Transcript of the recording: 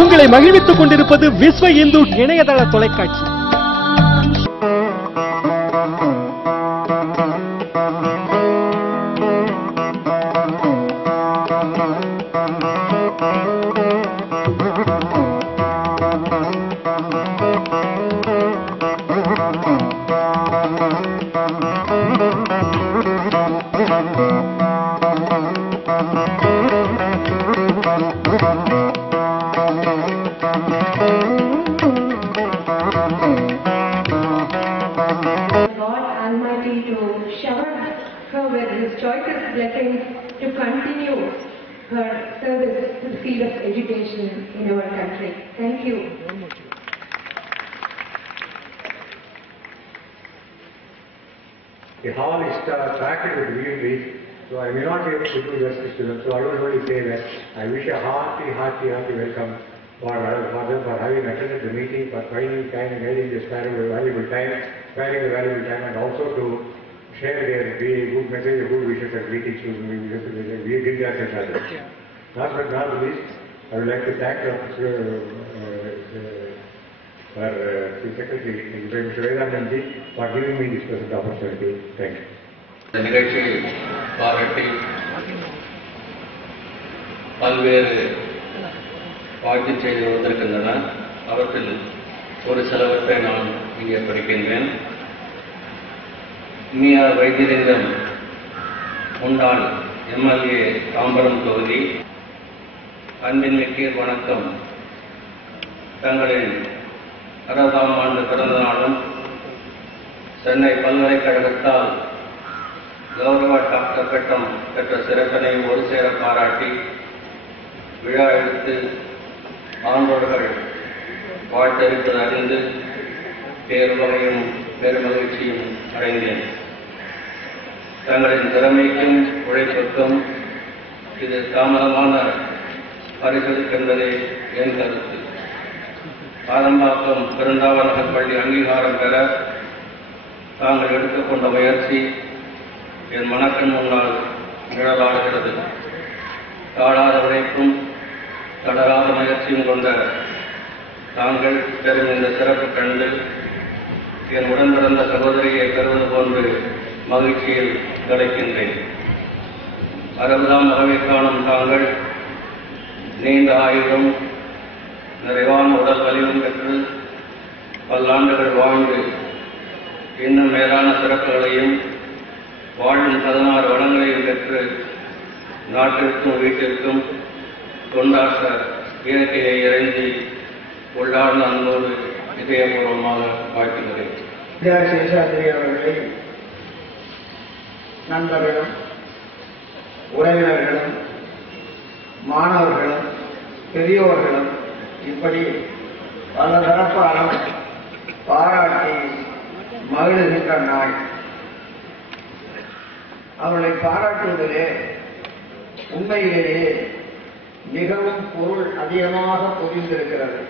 உங்களை மகிழ்வித்துக் கொண்டிருப்பது விஸ்வ இந்து இணையதள தொலைக்காட்சி. Choicest blessings to continue her service to the field of education in our country. Thank you. The hall is packed with greenery, so I may not be able to do justice to them. So I will only say that I wish a hearty welcome for them for having attended the meeting, for finding time, getting this valuable time, and also to share their good message, good wishes and greetings to me. We did that as others. Last but not least, I would like to thank our Secretary, Mr. Vedanand, for giving me this present opportunity. Thank you. இந்த நிகழ்ச்சியை பாராட்டி பல்வேறு வாழ்த்துச் செய்திகள் வந்திருக்கின்றன. அவற்றில் ஒரு சிலவற்றை நான் இங்கே படிக்கின்றேன். மியா வைத்தியலிங்கம் முன்னாள் எம்எல்ஏ தாம்பரம் தொகுதி, அன்பின்மிக்க வணக்கம். தங்களின் 60ஆம் ஆண்டு பிறந்த நாளும் சென்னை பல்கலைக்கழகத்தால் கௌரவ டாக்டர் பட்டம் பெற்ற சிறப்பினை ஒரு சேர பாராட்டி விழா எடுத்து ஆண்டோர்கள் வாழ்த்தெடுப்பது அறிந்து பேருவகையும் பெருமகிழ்ச்சியும் அடைந்தேன். தங்களின் திறமைக்கும் உழைப்புக்கும் இது தாமதமான பரிசளிக்கின்றதே என் கருத்து. ஆரம்பாக்கம் பெருந்தாவநகர் பள்ளி அங்கீகாரம் பெற தாங்கள் எடுத்துக்கொண்ட முயற்சி என் மனக்கண் முன்னால் நிழலாடுகிறது. தாழாத உழைப்பும் தளராத முயற்சியும் கொண்ட தாங்கள் பெறும் இந்த சிறப்பு கண்டு என் உடன் பிறந்த சகோதரியை பெறுவது போன்று மகிழ்ச்சியில் கிடைக்கின்றேன். 60ஆம் வகை காணும் தாங்கள் நீண்ட ஆயுளும் நிறைவான உடல் வலிவும் பெற்று பல்லாண்டுகள் வாழ்ந்து இன்னும் மேலான சிறப்புகளையும் வாழும் 16 வளங்களையும் பெற்று நாட்டிற்கும் வீட்டிற்கும் தொண்டாற்ற இயற்கையை இறைஞ்சி உள்ளார்ந்த அன்போடு இதயபூர்வமாக வாழ்த்துகிறேன். சேஷாத்ரி அவர்களை நண்பர்களும் உறவினர்களும் மாணவர்களும் பெரியோர்களும் இப்படி பல தரப்பாலும் பாராட்டி மகிழ்கின்ற நாள். அவர்களை பாராட்டுவதிலே உண்மையிலேயே மிகவும் பொருள் அதிகமாக பொதிந்திருக்கிறது.